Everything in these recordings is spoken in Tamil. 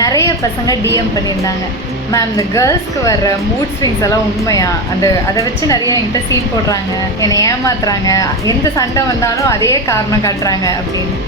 நிறைய பசங்க டிஎம் பண்ணியிருந்தாங்க, மேம் இந்த கேர்ள்ஸ்க்கு வர்ற மூட் ஸ்விங்ஸ் எல்லாம் உண்மையா, அதை வச்சு நிறைய என்கிட்ட சீன் போடுறாங்க, என்னை ஏமாத்துறாங்க, எந்த சண்டை வந்தாலும் அதே காரணம் காட்டுறாங்க அப்படின்னு.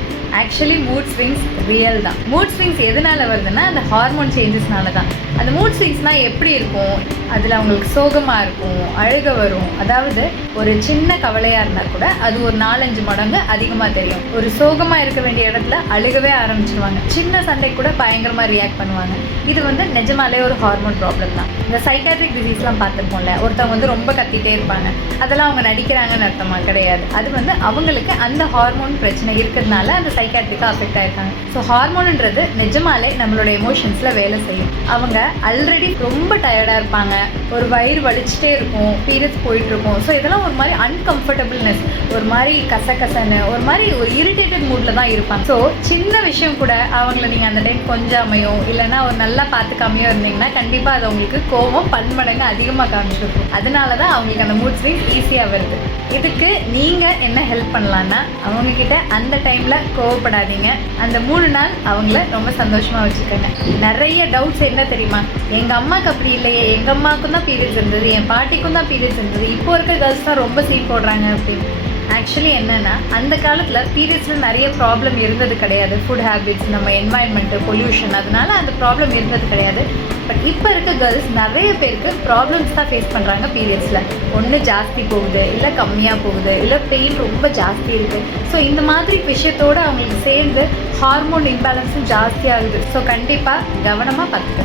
ஆக்சுவலி மூட் ஸ்விங்ஸ் ரியல் தான். மூட் ஸ்விங்ஸ் எதனால் வருதுன்னா அந்த ஹார்மோன் சேஞ்சஸ்னால தான். அந்த மூட் ஸ்விங்ஸ்னால் எப்படி இருக்கும், அதில் அவங்களுக்கு சோகமாக இருக்கும், அழுக வரும். அதாவது ஒரு சின்ன கவலையாக இருந்தால் கூட அது ஒரு 4-5 மடங்கு அதிகமாக தெரியும். ஒரு சோகமாக இருக்க வேண்டிய இடத்துல அழுகவே ஆரம்பிச்சிருவாங்க. சின்ன சண்டை கூட பயங்கரமாக ரியாக்ட் பண்ணுவாங்க. இது நிஜமாலே ஒரு ஹார்மோன் ப்ராப்ளம் தான். இந்த சைக்காட்ரிக் டிசீஸ்லாம் பார்த்துருப்போம்ல, ஒருத்தவங்க ரொம்ப கத்திட்டே இருப்பாங்க, அதெல்லாம் அவங்க நடிக்கிறாங்கன்னு அர்த்தமாக கிடையாது. அது அவங்களுக்கு அந்த ஹார்மோன் பிரச்சனை இருக்கிறதுனால அந்த சைக்காட்ரிக்காக அஃபெக்ட் ஆயிருக்காங்க. ஸோ ஹார்மோன்ன்றது நிஜமாலே நம்மளோட எமோஷன்ஸில் வேலை செய்யும். அவங்க ஆல்ரெடி ரொம்ப டயர்டாக இருப்பாங்க, ஒரு வயிறு வலிச்சுட்டே இருக்கும், பீரியட்ஸ் போயிட்டுருக்கும். ஸோ இதெல்லாம் ஒரு மாதிரி அன்கம்ஃபர்டபுள்னஸ், ஒரு மாதிரி கசகசன்னு, ஒரு மாதிரி ஒரு இரிட்டேட்டட் மூடில் தான் இருப்பாங்க. ஸோ சின்ன விஷயம் கூட அவங்கள நீங்கள் அந்த டைம் கொஞ்சாமையோ இல்லைன்னா ஒரு நல்லா பார்த்துக்காமையோ இருந்தீங்கன்னா கண்டிப்பாக அது அவங்களுக்கு கோவம் பன்மடங்கு அதிகமாக காமிச்சிருக்கும். அதனால தான் அவங்களுக்கு அந்த மூட் ஸ்விங் ஈஸியாக வருது. இதுக்கு நீங்கள் என்ன ஹெல்ப் பண்ணலான்னா, அவங்கக்கிட்ட அந்த டைமில் கோவப்படாதீங்க. அந்த 3 நாள் அவங்கள ரொம்ப சந்தோஷமாக வச்சுக்கோங்க. நிறைய டவுட்ஸ் என்ன தெரியுமா, எங்கள் அம்மாவுக்கு அப்படி இல்லையே, எங்கள் அம்மாவுக்கும் தான் பீரியட்ஸ் இருந்தது, என் பாட்டிக்கும் தான் பீரியட்ஸ் இருந்தது, இப்போ இருக்க கேர்ள்ஸ் தான் ரொம்ப சீன் போடுறாங்க அப்படின்னு. ஆக்சுவலி என்னென்னா, அந்த காலத்தில் பீரியட்ஸில் நிறைய ப்ராப்ளம் இருந்தது கிடையாது. ஃபுட் ஹேபிட்ஸ், நம்ம என்வாயன்மெண்ட்டு, பொல்யூஷன், அதனால அந்த ப்ராப்ளம் இருந்தது கிடையாது. பட் இப்போ இருக்க கேர்ள்ஸ் நிறைய பேருக்கு ப்ராப்ளம்ஸ் தான் ஃபேஸ் பண்ணுறாங்க பீரியட்ஸில். ஒன்று ஜாஸ்தி போகுது, இல்லை கம்மியாக போகுது, இல்லை பெயின் ரொம்ப ஜாஸ்தி இருக்குது. ஸோ இந்த மாதிரி விஷயத்தோடு அவங்களுக்கு சேர்ந்து ஹார்மோன் இம்பேலன்ஸும் ஜாஸ்தியாகுது. ஸோ கண்டிப்பாக கவனமாக பார்த்துக்கோங்க.